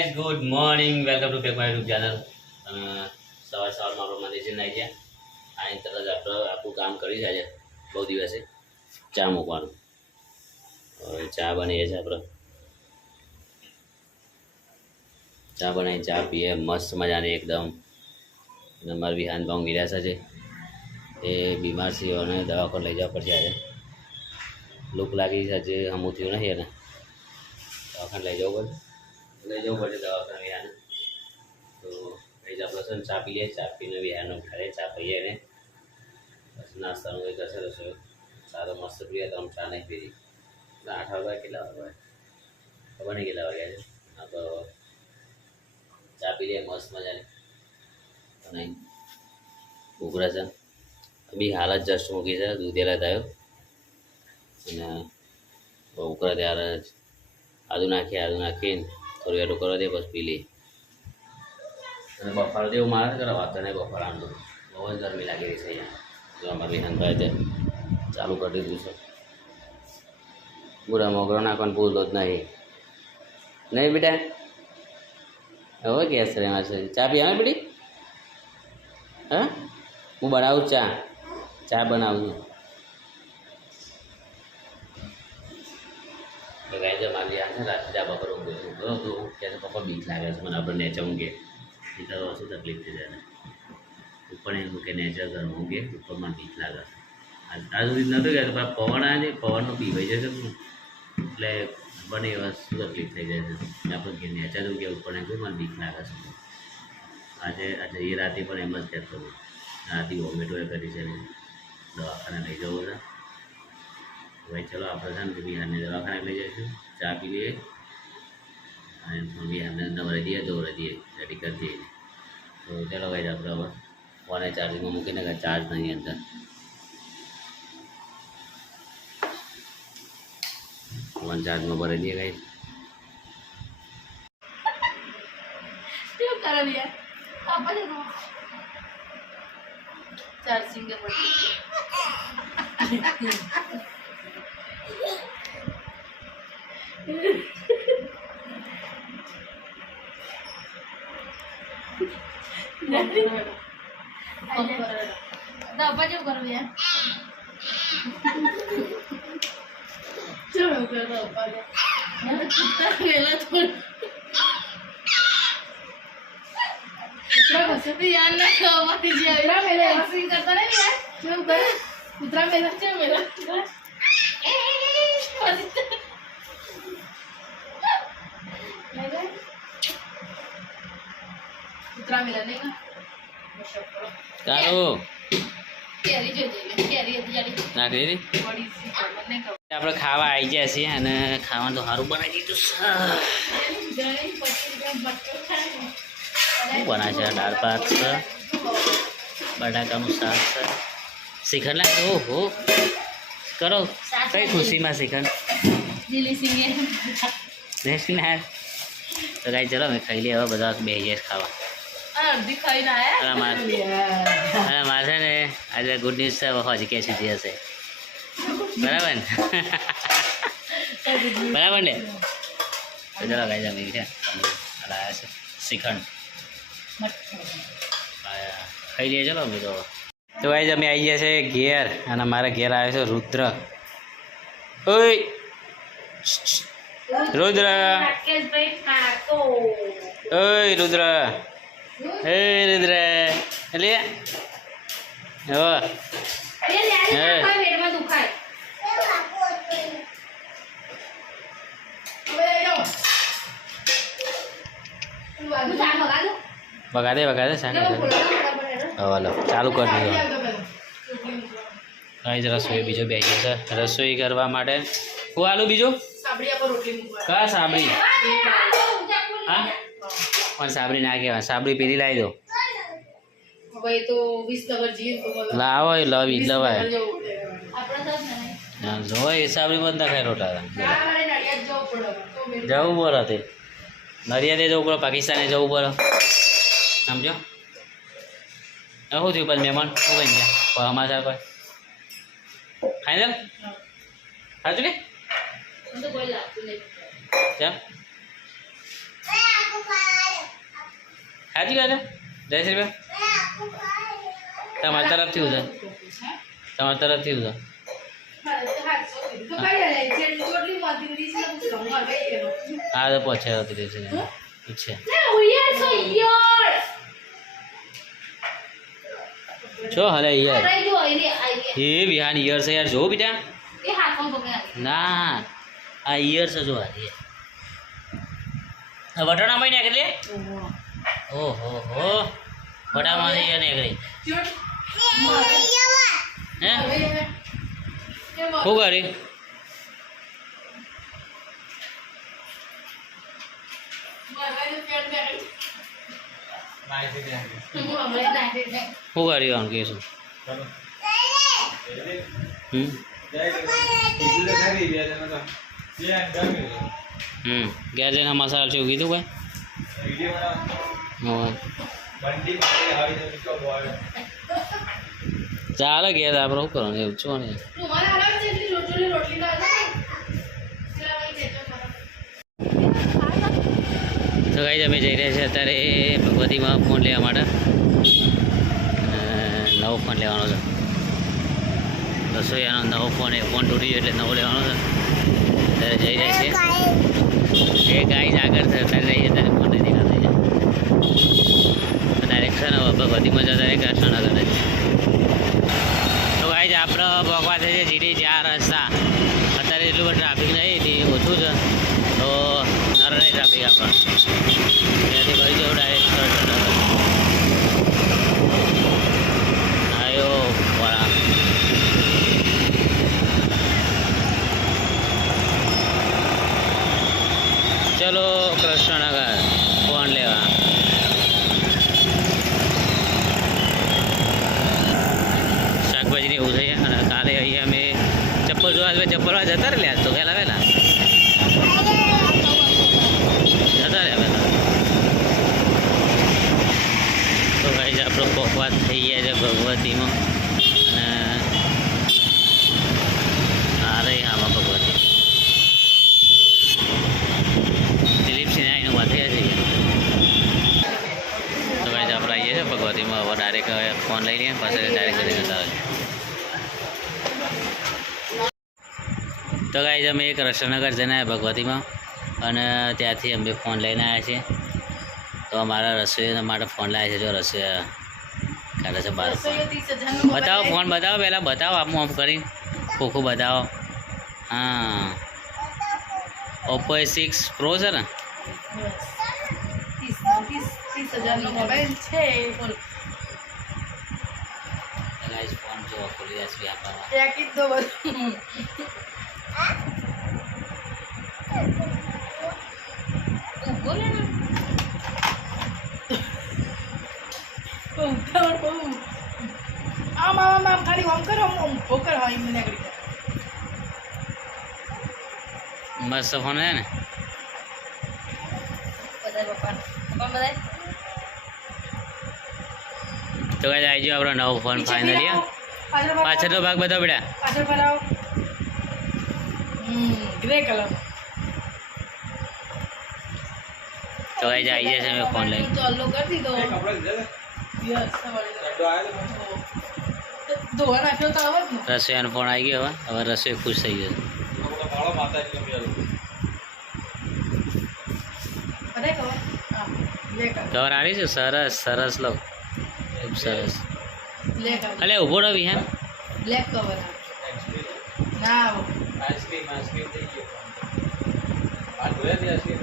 Guys good morning welcome to back my YouTube channel. અને સવારમાં આપણે મંદિર આવી ગયા. આની તરત આપણે આપણું કામ કરી જાય છે. બહુ દિવસે ચા મૂકવાનું. હવે ચા બની છે. આપણે ચા બનાવી ચા પીએ મસ્ત મજાની એકદમ. અને મારા વિહાન ભાવ ગિરાસા છે એ બીમાર છે અને દવાખાને લઈ જવા પડશે. આજે લૂક લાગી છે જે હમું થયું નથી એને દવાખાને લઈ જવું પડશે દવાખાને વિહાને. તો લઈ જાવ આપણે ચા પીએ. ચા પીને વિહારને ઉઠાડે ચા પીએ ને પછી નાસ્તાનું કંઈ કરશે રસોઈ. ચા તો મસ્ત પીએ તો આમ ચા નહીં પીધી. 8 વાગ્યા કેટલા વાગ્યા ખબર નહીં કેટલા વાગ્યા છે. હા તો ચા પી લઈએ મસ્ત મજાની. અને ઉભરા છે બી હાલ જ જસ્ટ મૂકી છે. દૂધેલા થયો અને ઉકળા ત્યારે આદુ નાખીને થોડી વાર કરવા દે પછી પી લઈએ. અને બફારો દેવું મારે કરે વાત નહીં બફારાનું બહુ જ ગરમી લાગી રહી છે અહીંયા. જો અમારે વિહાનભાઈ તે ચાલુ કરી દીધું છે. પૂરા મોગરો નાખવાનું ભૂલતો જ નહીં બેટા. હવે ગેસ રહેવા છે. ચા પીવા બેટી? હા હું બનાવું ચા બનાવું છું. તો ગાય મારી આ છે રાત્રે ડાબા પર ઊંઘ્યો હતો તો કે પપ્પા બીક લાગે છે મને. આપણે નેચર ઊંઘે એ તો શું તકલીફ થઈ જાય. ઉપર એમ કે નેચર ઘર ઊંઘે ઉપરમાં બીક લાગે છે. આ સુધી નહોતું ગયા તો પવન આવે છે પવનનો પીવાઈ જશે એટલે બને એવા શું તકલીફ થઈ જાય છે. આપણે કે નેચર ઊંઘે ઉપર એમ મને બીક લાગે છે. આજે એ રાતે પણ એમ જ કહેતો હતો. રાતે વોમિટો એ કરી છે દવાખાને લઈ જવું છે. ભાઈ ચલો આપણે છે ને કે બિહારને દવાખાને લઈ જઈશું. ચા પી લઈએ અને બિહારને નવરાઈ દઈએ દોરાઈ દઈએ રેડી કરી દઈએ. તો ચાલો ભાઈ આપણે હવે ફોને ચાર્જિંગમાં મૂકીને કે ચાર્જ નહીં અંદર. ફોન ચાર્જમાં ભરી દઈએ કઈ. Charging apa jauh kalau ya? Coba kalau apa ya? Mana kita gila tuh. Putra masih tuh ya anak kalau mati dia. Putra mela masih katanya ya. Coba Putra mela masih. Putra mela nih kan? કારો કેરી જોજે કેરી હતી જાડી નાખી દીધી. બડી C મને કહો આપણે ખાવા આવી ગયા છીએ અને ખાવાનું તો સારું બનાવી દીધું છે. જઈ પછી બટર ખાય શું બનાવે છે? દાળ ભાત છે, બટાકાનું શાક છે, શ્રીખંડ લાગે. ઓહો કરો કઈ ખુશીમાં શ્રીખંડ દિલ્હી સિંગે ના. તો કાંઈ ચલો અમે ખાઈ લઈએ. હવે બધા બે જઈએ ખાવા. અડધી ખાઈને આયા મારે છે ને આજે ગુડ ન્યૂઝ છે. હજી કે સુધી હશે બરાબર ને? બરાબર ને? તો ચલો ગાઈ જમી છે લાયા છે શ્રીખંડ ખાઈ લઈએ. ચલો અમે તો ગાઈ અમે આવી ગયા છે ઘેર. અને મારા ઘેર આવે છે રુદ્ર. ઓય રુદ્ર, ઓય રુદ્ર, હે રુદ્ર લે હવે બગા દે શાક. હલો ચાલુ કરી દીધો. અહીં જ રસોઈ બીજો બે છે. રસોઈ કરવા માટે હું આલું બીજું કા સાબરી? હા પણ સાબરી ના કહેવાય. સાબરી પેલી લાવી દો. લાવો એ લવી લવાય. જોઈ સાબરી બંધ ના ખાય રોટા. જવું બોલો તે નડિયાદે જવું પડે, પાકિસ્તાને જવું પડે સમજો. શું થયું પછી મહેમાન શું કહી ગયા અમારા કોઈ ફાઇનલ સાચું કે કેમ સાચી વાત છે 10 રૂપિયા તમારા તરફથી ઉધર તમારા તરફથી ઉધર હા તો પહોંચે હતી છે પૂછે છો હલે યાર એ વિહાન ઈયર છે યાર જો બેટા ના આ ઈયર છે જો વટાણામાં નીકળી ઓહો હો વટાણામાં નીકળી હે શું કરી શું કર્યું કે શું ઘેર જઈને મસાલા છે કીધું કઈ ચાલે ઘેર આપણે શું કરવાનું એવું છો ને તો ગાઈસ અમે જઈ રહ્યા છીએ અત્યારે ભગવતીમાં ફોન લેવા માટે નવો ફોન લેવાનો છે રસોઈયાનો નવો ફોન ફોન તૂટી ગયો એટલે નવો લેવાનો છે અત્યારે જઈ રહ્યા છીએ એ ગાઈસ આગળ છે અત્યારે જઈએ ત્યારે ફોન નહીં દેખાતો ડાયરેક્શન ભગવતીમાં જતા રહે કૃષ્ણનગર જ તો ગાઈસ આપણે ભગવા થઈ છે જીડી 4 રસ્તા અત્યારે એટલું બધું ટ્રાફિક નહીં ઓછું છે તો નર નહીં ટ્રાફિક આપણે ત્યાંથી કરી જવું ડાયરેક્ટ કૃષ્ણનગર આવ્યો બરા ચલો કૃષ્ણનગર ફોન લેવા શાકભાજીને એવું થઈ અને કાલે અહીંયા અમે ચપ્પલ જોવા ચપ્પલમાં જતા રહ્યા તો વહેલા જતા રહ્યા વહેલા તો ભાઈ આપણો પકવાન થઈ ગયા છે ભગવતીમાં અને આ રહી આમાં ભગવતી દિલીપસિંહ આવીને વાત થયા છે તો ભાઈ આપણે આવીએ છીએ ભગવતીમાં હવે ડાયરેક્ટ ફોન લઈ લઈએ પાછળ ડાયરેક્ટ કરી જતા હોય તો ગાઈઝ અમે એક કૃષ્ણનગર જઈને આવ્યા ભગવતીમાં અને ત્યાંથી અમે ફોન લઈને આવ્યા છીએ તો અમારા રસોઈના માટે ફોન લાવ્યા છે જો રસોઈ કાઢે છે બહાર બતાવો ફોન બતાવો પહેલાં બતાવો આમ આમ કરી ખોખું બતાવો હા ઓપ્પો A6 Pro છે ને 30,000 નો મોબાઈલ છે ગાઈઝ ફોન જો ખોલી રહ્યા છે આપણા ફેંકી દો બધું બોલે ને ઉતાવળ બહુ આમ ખાલી આમ કરો આમ ભોકર હોય એમ નીકળી મસ્ત ફોન છે ને તો ગાઈઝ આવી જાઓ આપણો નવો ફોન ફાઇનલી પાછળનો ભાગ બતાવો બેટા પાછળ ફરાવો ગ્રે કલર તો ગાઈઝ આવી જશે અમે ફોન લઈને ચાલુ કરી દીધો યસ ધોવા નાખ્યો તો આવે ને રસોઈયાનો ફોન આવી ગયો હવે રસોઈ ખુશ થઈ ગયો બધાય ખબર હા લે કલર કવર આવી છે સરસ સરસ લો ખૂબ સરસ લે કલર અલે ઊભો રહો વિહાન બ્લેક કવર ના આઈસ્ક્રીમ થઈ ગયો આ ધોયા દે આઈસ્ક્રીમ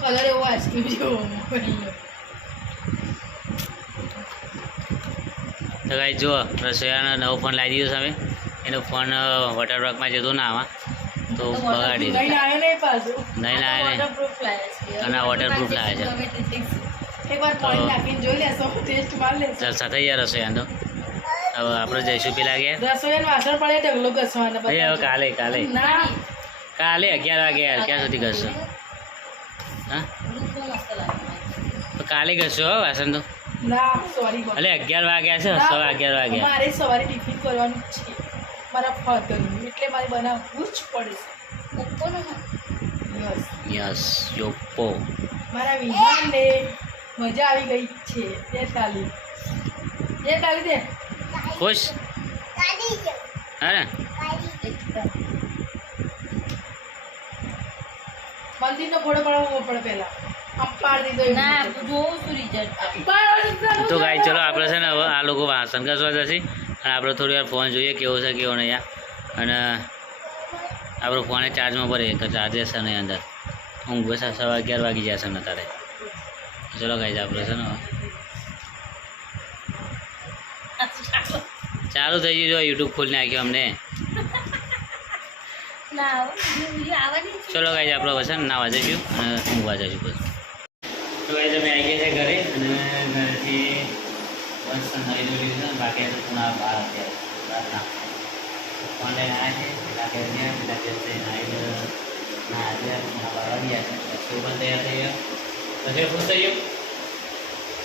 કલર એવો આઈસ્ક્રીમ જેવો તો ગાઈઝ જુઓ રસોઈયાનો નવો ફોન લાવી દીધો સામે એનો ફોન વોટર પાર્કમાં જતો ના આવા તો બગાડી દીધો નહીં આવે નહીં પાછું નહીં આવે નહીં વોટરપ્રૂફ લાવે છે અને વોટરપ્રૂફ લાવે છે એકવાર પાણી નાખીને જોઈ લેશો ટેસ્ટ માર લેશો ચાલ સાથે યાર રસોઈયાનો હવે આપણે જઈશું પેલા ગયા રસોઈયાને વાસણ પડે ઢગલો ઘસવાના હવે કાલે કાલે ના કાલે 11 વાગે યાર ક્યાં સુધી કરશો હા તો કાલે કરશો હો વાસણ તો ના સોરી અલે 11 વાગ્યા છે 11:15 વાગ્યા મારે સવારે ટિફિન કરવાનું જ છે મારા ફાધરનું એટલે મારે બનાવવું જ પડે છે યસ યસ યોપ્પો મારા વિહાનને મજા આવી ગઈ છે. તે તાલી દે. ખુશ હા ને મંદિરનો ફોટો પાડવો પડે પહેલા. આમ પાડી દીધો ના જોઉં છું રિઝલ્ટ તો ગાઈ ચલો આપણે છે ને હવે આ લોકો વાસણ ઘસવા જશે અને આપણે થોડી વાર ફોન જોઈએ કેવો છે કેવો નહીં યાર. અને આપણો ફોને ચાર્જમાં ભરે કે ચાર્જર છે નહીં અંદર ઊંઘ બસ 11:15 વાગી જશે ને તારે. ચલો ગાઈ આપણે છે ને ચાલુ થઈ ગયું જો યુટ્યુબ ખોલી નાખ્યું અમને. ના વિડીયો આવવાની છે. ચલો ગાઈ આપણે હવે છે ને નાવા જઈશું અને ઊંઘવા જઈશું પછી. તો ગાઈ અમે આવી ગયા છે ઘરે અને ઘરેથી બસ નવી જોડી છે ને બાકી તો થોડા બહાર અત્યારે બહાર ઓનલાઈન આવ્યા છે પેલા કે નાઈ ના આજે બહાર આવી ગયા છે પછી પણ તૈયાર થઈ ગયો પછી ખુશ થઈ ગયો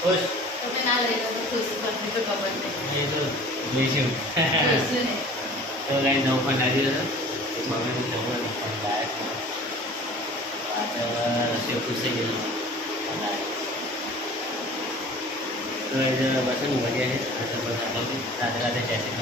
ખુશ તમે ના લઈ લો તો ખુશ બનને તો ખબર નહીં. એ તો જોઈશું જોઈશું ને. તો ગાઈ નવ પણ લાગી રહ્યો છે મમ્મીનું જમવાનું પણ લાયક આજે રસોઈ ખુશ થઈ ગયેલું તો એ બસ ઊંઘવા ગયા છે રાતે રાતે ચેસી